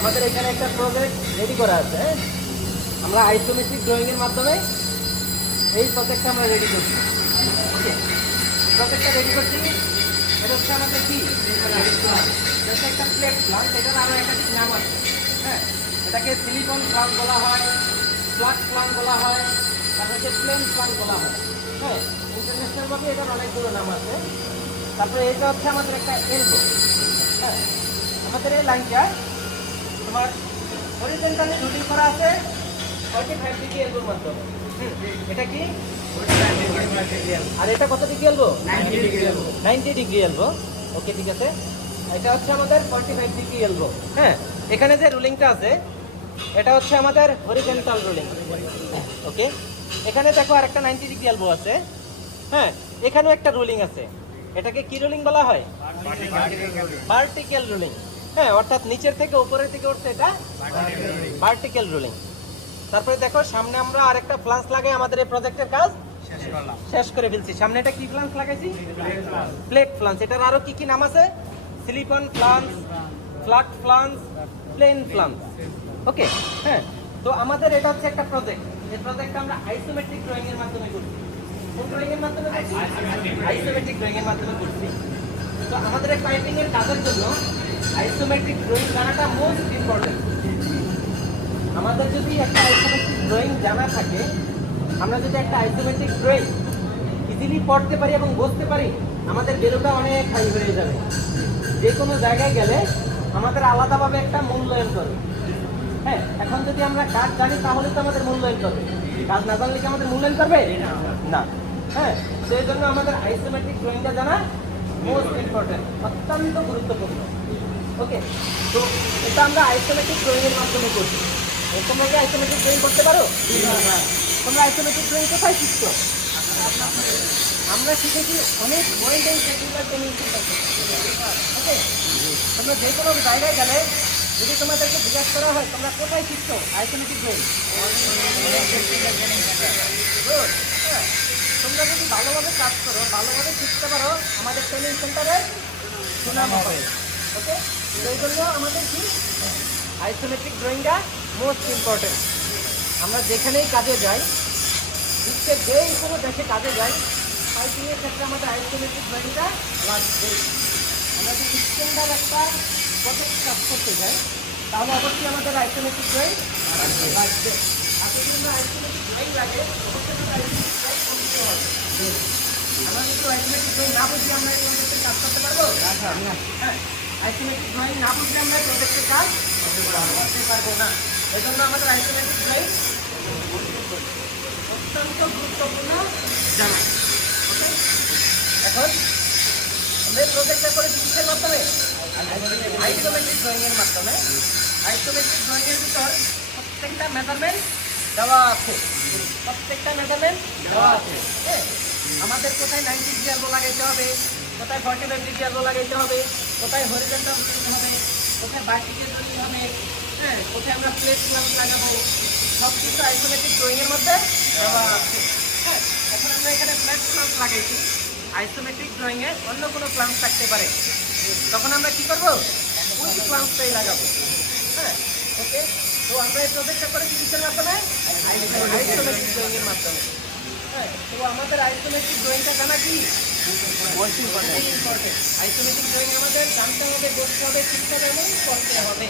আমাদের এখানে একটা প্রজেক্ট রেডি করা আছে হ্যাঁ? আমরা আইসোমেট্রিক ড্রয়িংয়ের মাধ্যমে এই প্রজেক্টটা আমরা রেডি করছি। ওকে প্রজেক্টটা রেডি করছি, এটা হচ্ছে আমাদের কি? এটা একটা প্লেট প্লান্ট এটার আরও একটা নাম আছে হ্যাঁ? এটাকে সিলিকন প্লান্ট বলা হয় ফ্লাট প্লান্ট বলা হয়, তারপর হচ্ছে প্লেন প্লান্ট বলা হয় হ্যাঁ? ইন্টারন্যাশনালভাবে এটার অনেকগুলো নাম আছে। তারপরে এটা হচ্ছে আমাদের একটা এলবো হ্যাঁ? আমাদের এই লাইনটা তোমার হরিজেন্টালি রুটিং করা আছে ফর্টি ফাইভ ডিগ্রি এলবোর মাধ্যমে এটা কি? আর এটা কত degree elbow? Ninety degree elbow. Okay ঠিক আছে। এটা হচ্ছে আমাদের ফর্টি ফাইভ ডিগ্রি এলবো। হ্যাঁ এখানে যে রুলিংটা আছে এটা হচ্ছে আমাদের হরিজেন্টাল রুলিং ওকে এখানে দেখো আরেকটা নাইনটি ডিগ্রি এলবো আছে। হ্যাঁ এখানেও একটা রুলিং আছে। এটাকে কি রুলিং বলা হয়? ভার্টিক্যাল রুলিং হ্যাঁ অর্থাৎ নিচের থেকে উপরের দিকে উঠছে এটা ভার্টিক্যাল রুলিং তারপরে দেখো সামনে আমরা আরেকটা ফ্লান্স লাগাই আমাদের এই প্রজেক্টের কাজ। শেষ করে ফেলছি। সামনে এটা কি ফ্লান্স লাগাইছি? প্লেট ফ্লান্স এটার আরও কি কি নাম আছে? Silicon flanges flat flanges plain flanges okay হ্যাঁ তো আমাদের এটা হচ্ছে একটা প্রজেক্ট এই প্রজেক্টটা আমরা আইসোমেট্রিক ড্রয়িং এর মাধ্যমে করছি। কোন ড্রয়িং এর মাধ্যমে আইসোমেট্রিক ড্রয়িং এর মাধ্যমে করছি। তো আমাদের এই পাইপিং এর কাজের জন্য আইসোমেট্রিক ড্রয়িং জানাটা মোস্ট ইম্পর্টেন্ট আমাদের যদি একটা আইসোমেট্রিক ড্রয়িং জানা থাকে, আমরা যদি একটা আইসোমেট্রিক ড্রয়িং ইজিলি পড়তে পারি এবং বুঝতে পারি, আমাদের বেরোটা অনেক হাই হয়ে যাবে। যে কোনো জায়গায় গেলে আমাদের আলাদাভাবে একটা মূল্যায়ন করে হ্যাঁ এখন যদি আমরা কাজ জানি, তাহলে তো আমাদের মূল্যায়ন করবে। কাজ না জানলে কি আমাদের মূল্যায়ন করবে? না। হ্যাঁ সেই জন্য আমাদের আইসোমেট্রিক ড্রয়িংটা জানা মোস্ট ইম্পর্টেন্ট অত্যন্ত গুরুত্বপূর্ণ। ওকে তো এটা আমরা আইসোমেট্রিক ড্রয়িং এর মাধ্যমে করছি। তোমরা কি আইসোমেট্রিক ড্রয়িং করতে পারো? তোমরা আইসোমেট্রিক ড্রয়িং কোথায় শিখছো? আমরা শিখেছি অনেক point and technical training okay তোমরা যে কোনো জায়গায় গেলে যদি তোমাদেরকে জিজ্ঞাসা করা হয়, তোমরা কোথায় শিখছো আইসোমেট্রিক ড্রয়িং. হ্যাঁ। তোমরা যদি ভালোভাবে কাজ করো, ভালোভাবে শিখতে পারো, আমাদের ট্রেনিং সেন্টারে সুনাম হবে। ওকে সেই জন্য আমাদের কি? আইসোমেট্রিক ড্রয়িংটা মোস্ট ইম্পর্টেন্ট আমরা যেখানেই কাজে যাই বিশ্বের যেই কোনো দেশে কাজে যাই ফাইটিংয়ের ক্ষেত্রে আমাদের আইসোমেট্রিক ড্রয়িংটা লাগবে আমরা যদি স্ট্যান্ডার্ড একটা প্রজেক্ট কাজ করতে যাই তাহলে অবশ্যই আমাদের আইসোমেট্রিক ড্রয়িং লাগবে। আর যদি আমরা আইসোমেট্রিক ড্রয়িং লাগে আমরা যদি আইসোমেট্রিক ড্রয়িং না বুঝি আমরা এই কাজ করতে পারব? হ্যাঁ। আইসোমেট্রিক ড্রয়িং না বুঝলে আমরা প্রজেক্টের কাজ করতে পারব না। এই জন্য আমাদের আইসোমেট্রিক ড্রয়িং অত্যন্ত গুরুত্বপূর্ণ। জানা। ওকে এখন এই প্রজেক্টটা করে কিসের মাধ্যমে? আইসোমেট্রিক ড্রয়িং এর মাধ্যমে। আইসোমেট্রিক ড্রয়িং এর ভিতর প্রত্যেকটা মেজারমেন্ট দেওয়া আছে। প্রত্যেকটা মেজারমেন্ট দেওয়া আছে। হ্যাঁ? আমাদের কোথায় নাইনটি ডিগ্রি আলবো লাগাইতে হবে? কোথায় ফর্টি ফাইভ ডিগ্রি আলবো লাগাইতে হবে, কোথায় হরিজেন্টাল করতে হবে, কোথায় বাটিকে দিতে হবে হ্যাঁ কোথায় আমরা প্লেট প্লান্ট লাগাবো সব কিছু আইসোমেট্রিক ড্রয়িং এর মধ্যে হ্যাঁ এখন আমরা এখানে ফ্ল্যাট প্লান্ট লাগাইছি। আইসোমেট্রিক ড্রয়িংয়ে অন্য কোনো প্লান্ট থাকতে পারে। তখন আমরা কি করব? ওই প্লান্টটাই লাগাবো। হ্যাঁ ওকে তো আমরা এই প্রজেক্টটা করেছি কিসের মাধ্যমে আইসোমেট্রিক ড্রয়িংয়ের মাধ্যমে। তো আমাদের আইসোমেট্রিক ড্রয়িংটা জানা কি ইম্পর্টেন্ট আইসোমেট্রিক ড্রয়িং আমাদের জানতে হবে করতে হবে শিখতে হবে করতে হবে।